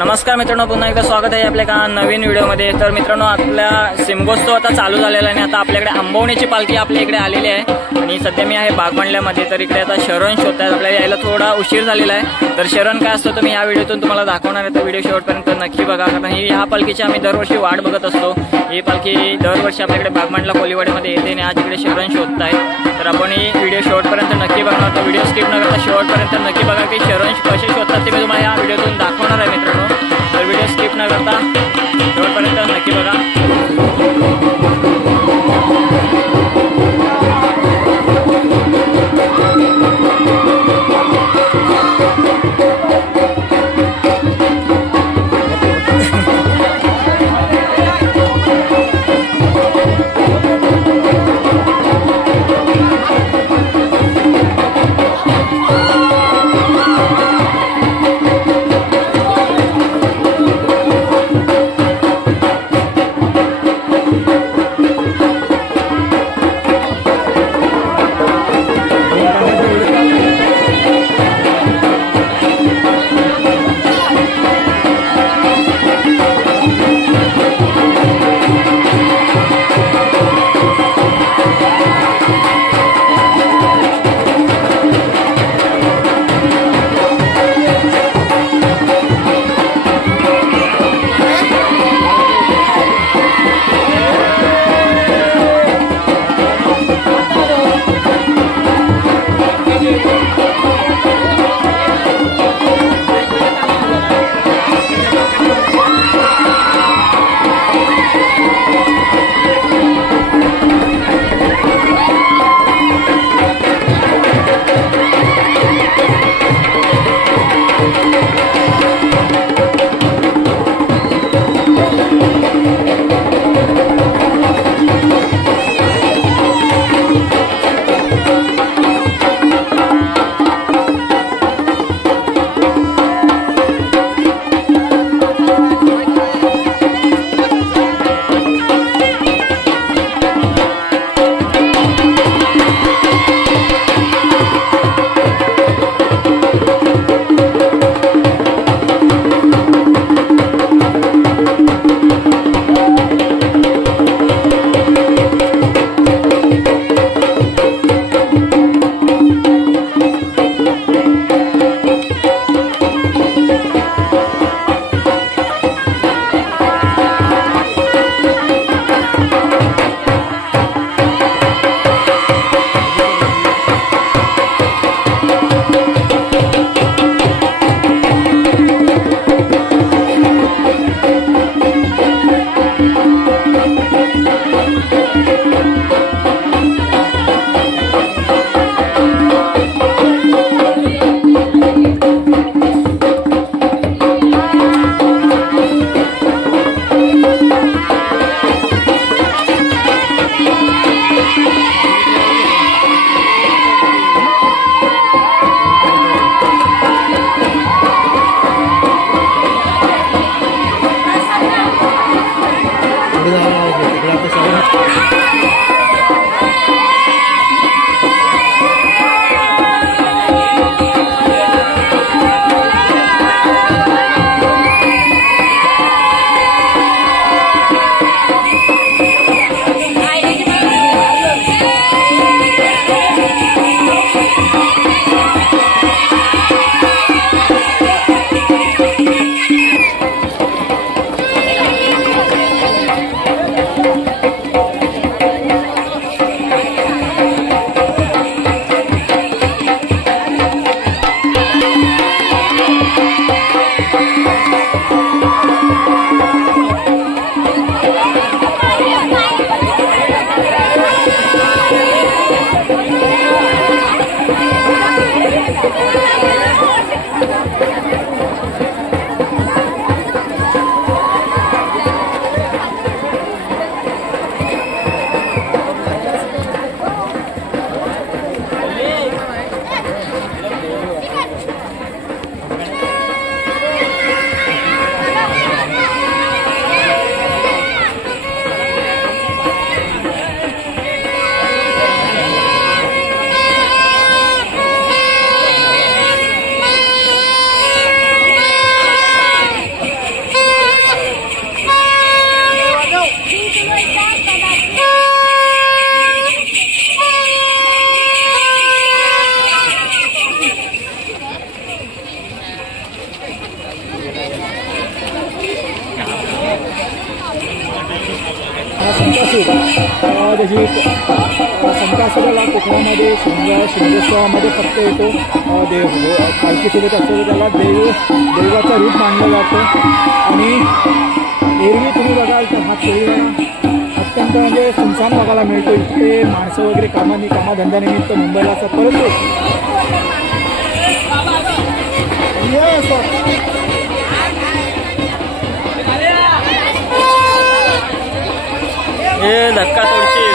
नमस्कार मित्रांनो, पुन्हा एकदा स्वागत आहे आपल्या एका नवीन व्हिडिओमध्ये। तर मित्रांनो, आपल्या सिमगोत्सव आता चालू झालेला आहे आणि आता आपल्याकडे अंबवणीची पालखी आपल्या इकडे आलेली आहे आणि सध्या मी आहे बागमांडल्यामध्ये। तर इकडे आता शरण शोधतात, आपल्याला यायला थोडा उशीर झालेला आहे। तर शरण काय असतो तर मी या व्हिडिओतून तुम्हाला दाखवणार आहे, तर व्हिडिओ शेवटपर्यंत नक्की बघा, कारण ह्या पालखीची आम्ही दरवर्षी वाट बघत असतो। ही पालखी दरवर्षी आपल्याकडे बागमांडला कोलीवाडीमध्ये येते आणि आज इकडे शरण शोधताय। तर आपण ही व्हिडिओ शेवटपर्यंत नक्की बघणार, तर व्हिडिओ स्किप न करता शेवटपर्यंत नक्की बघा की शरण कसे शोधतात ते मी तुम्हाला या व्हिडिओतून दाखवणार आहे मित्रांनो। तर व्हिडिओ स्किप न करता शेवटपर्यंत नक्की बघा। त्याची संकासुराला कोकणामध्ये शिमगोत्सवामध्ये फक्त येतो पालखीसोबत असतो, त्याला देवाचं रूप मानलं जातं. आणि एरवी तुम्ही बघाल तर हा खेळ अत्यंत म्हणजे सुनसान बघायला मिळतो. इथे माणसं वगैरे कामाधंद्यानिमित्त मुंबईला असतात, परंतु हे धक्का तोडशी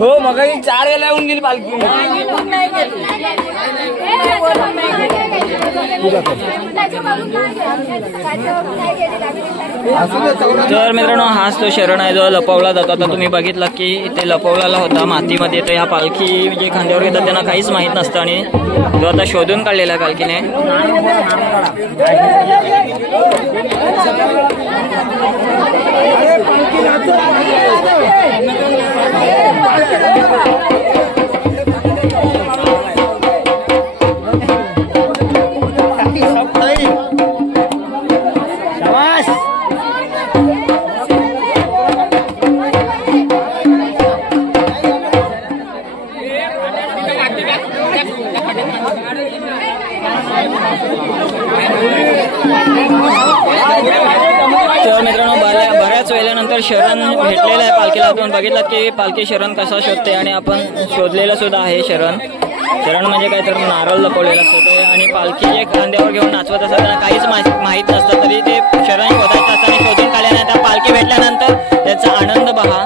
हो मग 4 वेळा येऊन गेली पालखी. तर मित्रांनो हाच तो शरण आहे जो लपवला जातो. आता तुम्ही बघितलं की इथे लपवलेला होता मातीमध्ये. तर ह्या पालखी म्हणजे खांद्यावर घेतात त्यांना काहीच माहीत नसतं आणि जो आता शोधून काढलेला आहे पालखीने. तर मित्रांनो बऱ्याच वेळेनंतर शरण भेटलेलं आहे पालखीला. आपण बघितलं की पालखी शरण कसा शोधते आणि आपण शोधलेलं सुद्धा आहे शरण. शरण म्हणजे काय तर नारळ लपवलेला असतो आणि पालखी जे खांद्यावर घेऊन नाचवत असतात त्यांना काहीच माहीत नसतं, तरी ते शरण शोधायचं असतं आणि शोधून काढल्यानंतर पालखी भेटल्यानंतर त्याचा आनंद पहा.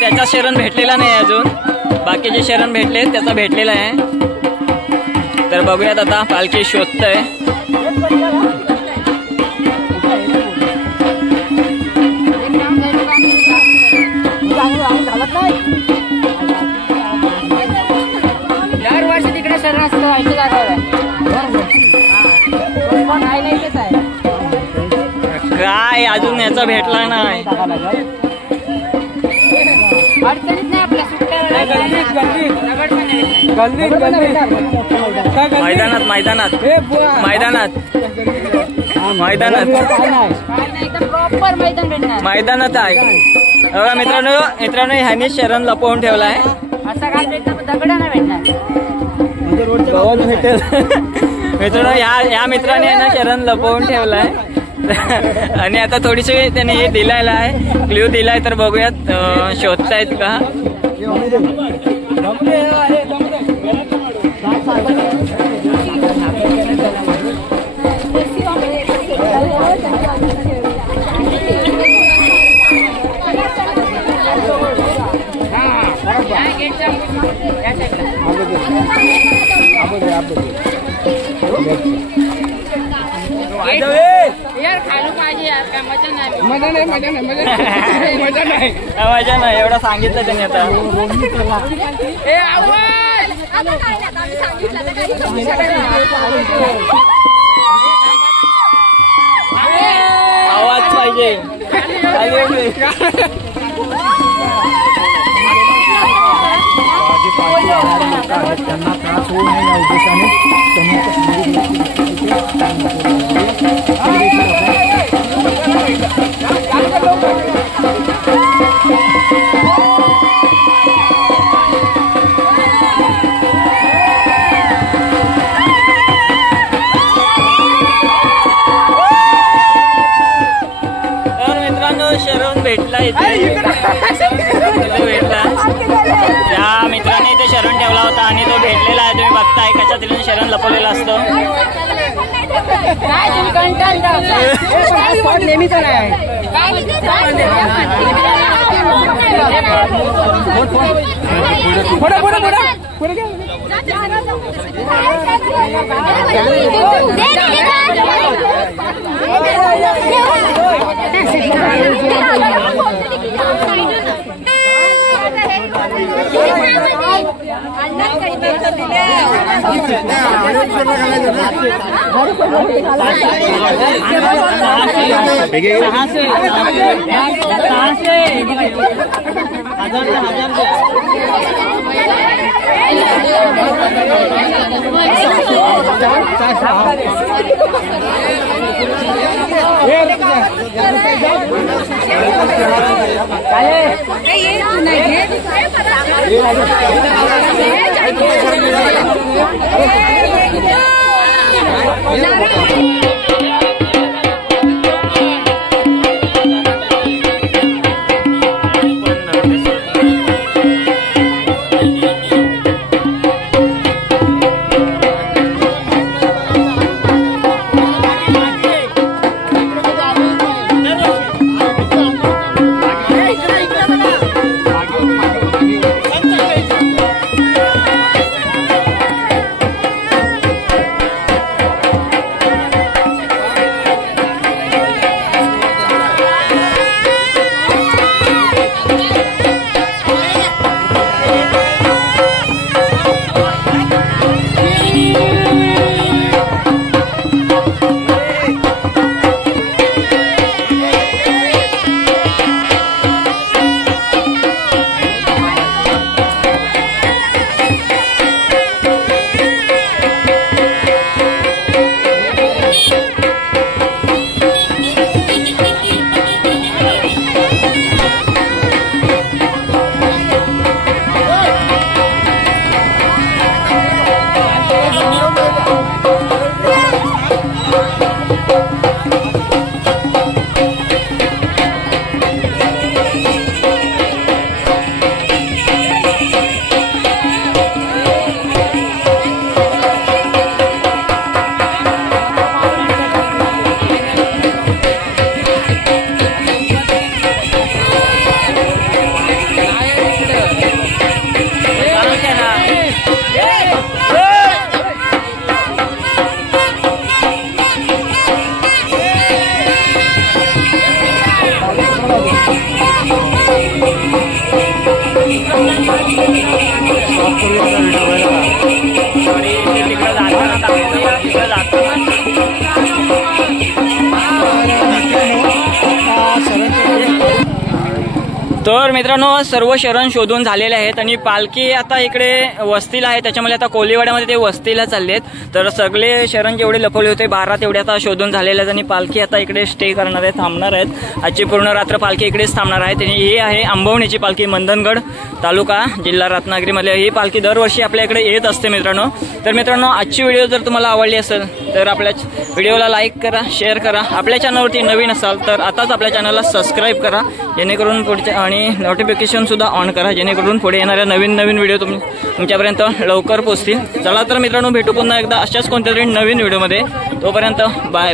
त्याचा शरण भेटलेला नाही अजून, बाकीचे शरण भेटले त्याचा भेटलेला आहे. तर बघूयात आता पालखी शोधतोय. वर्षी तिकडे शरण असतं काय अजून याचा भेटला नाही. मैदानात मैदानात मैदानात मैदानात मैदानात आहे बघा मित्रांनो. मित्रांनो ह्याने शरण लपवून ठेवला आहे. मित्रांनो या मित्राने ना शरण लपवून ठेवला आहे. आणि आता थोडीशी त्याने हे दिलायला आहे, क्ल्यू दिलाय, तर बघूयात शोधतायत का. यार खायला पाहिजे यार, काय मजा नाही. मजा नाही मजा नाही मजा नाही मजा नाही मजा नाही एवढं सांगितलं त्यांनी. आता आवाज पाहिजे. त्यांना त्रास होऊ नये या उद्देशाने शरण भेटला इथे भेटला. या मित्राने इथे शरण ठेवला होता आणि तो भेटलेला आहे. तुम्ही बघताय कशा तरी शरण लपवलेला असतो. नेहमीचा नाही पुढे पुढे पुढे पुढे तर मित्रांनो सर्व शरण शोधून झालेले आहेत आणि पालखी आता इकडे वस्तीला आहे, त्याच्यामुळे आता कोलीवाड्यामध्ये ते वस्तीला चालले आहेत. तर सगळे शरण जेवढे लपवले होते 12 तेवढे आता शोधून झालेले आहेत आणि पालखी आता इकडे स्टे करणार आहे, थांबणार आहेत. आजची पूर्ण रात्र पालखी इकडेच थांबणार आहे. आणि ही आहे आंबवणीची पालखी, मंडणगड तालुका जिल्हा रत्नागिरीमध्ये. ही पालखी दरवर्षी आपल्या इकडे येत असते मित्रांनो. तर मित्रांनो आजची व्हिडिओ जर तुम्हाला आवडली असेल तर आपल्या व्हिडिओला लाईक करा, शेअर करा. आपल्या चॅनलवरती नवीन असाल तर आताच आपल्या चॅनलला सबस्क्राईब करा, जेणेकरून पुढच्या आणि नोटिफिकेशन सुद्धा ऑन करा, जेणेकरून पुढे येणाऱ्या नवीन व्हिडिओ तुमच्यापर्यंत लवकर पोहोचतील. चला तर मित्रांनो भेटू पुन्हा एकदा अशाच कोणत्यातरी नवीन व्हिडिओमध्ये. तोपर्यंत बाय.